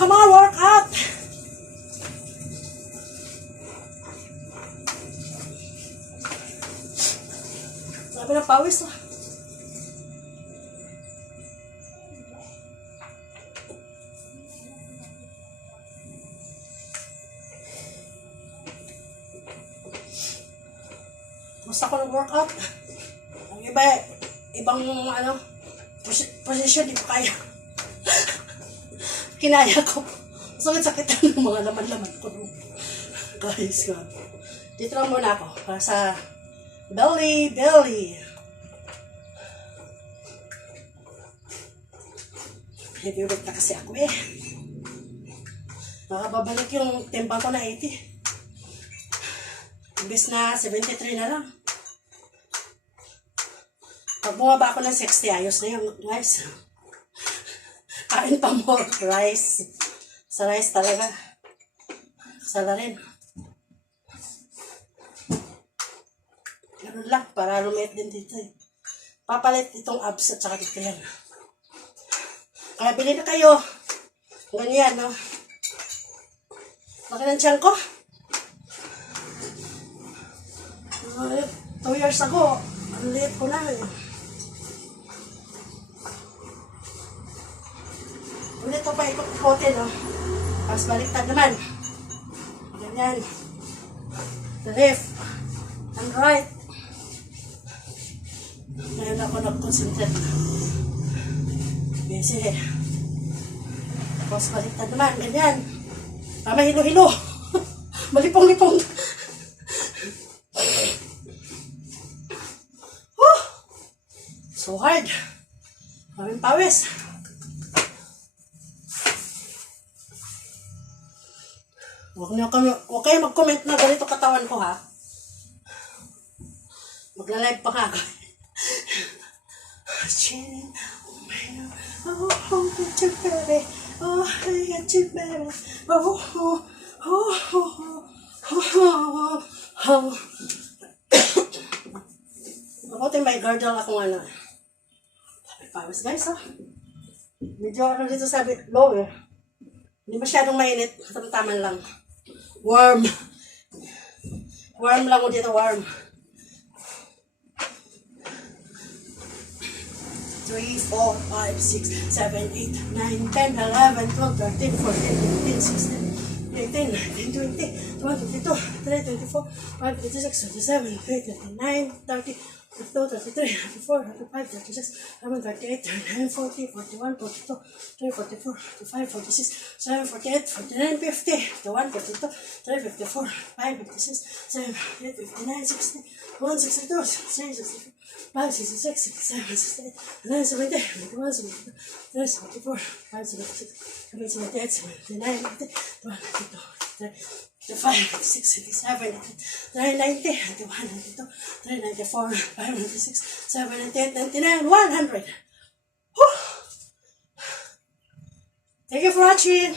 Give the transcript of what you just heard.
Come on, work out! Sabi ng pawis ah. Gusto ko ng workout. Ang iba, ibang ano, position, di ko kaya. Kinaya ko. Sakit-sakit ng mga laman-laman ko. Guys, God. Dito lang muna ako. Para sa belly. Heavyweight na kasi ako eh. Makababalik yung tempa ko na 80. Imbes na 73 na lang. Pag bumaba ako ng 60, ayos na yun, guys. Kain pa more rice. Sa rice talaga. Sala rin. Ganun lang, para lumit din dito eh. Papalit itong abs at saka dito yan. Kaya bili na kayo. Ganyan, no? Laki ng tiyan ko. 2 years ago, ang liit ko na eh. Ulit ko pa ikot-ikotin, no? Tapos baliktad naman. Ganyan. The left and right. Ngayon ako nag-concentrate. Busy. Tapos baliktad naman. Ganyan. Tama, hilo-hilo. Malipong-lipong. So hard. Maraming pawis. Huwag kayo mag-comment na ganito katawan ko, ha? Magla-live pa nga ako. Oh, get you better. Oh, get you better. Mabuti may girdle akong ano. Pawis, guys, ha? Medyo ano dito sabi, low eh. Hindi masyadong mainit. Tamtaman lang. Warm. Warm lang mo dito, warm. 3, 4, 5, 6, 7, 8, 9, 10, 11, 12, 13, 14, 15, 16, 18, 19, 20, 21, 22, 23, 24, 25, 26, 27, 28, 29, 30, 32, 33, 34, 35, 36, 38, 39, 40, 41, 42, 43, 44, 45, 46, 47, 48, 49, 50, 51, 52, 53, 54, 5, 56, 7, 58, 59, 60, 1, 62, 63, 64, 5, 66, 67, 68, 9, 70, 71, 72, 73, 74, 5, 76, 7, 78, 79, 80, 21, 22, 55, 56, 57, 89, 90, 91, 92, 93, 94, 5, 96, 7, 98, 99, 100. Whew. Thank you for watching.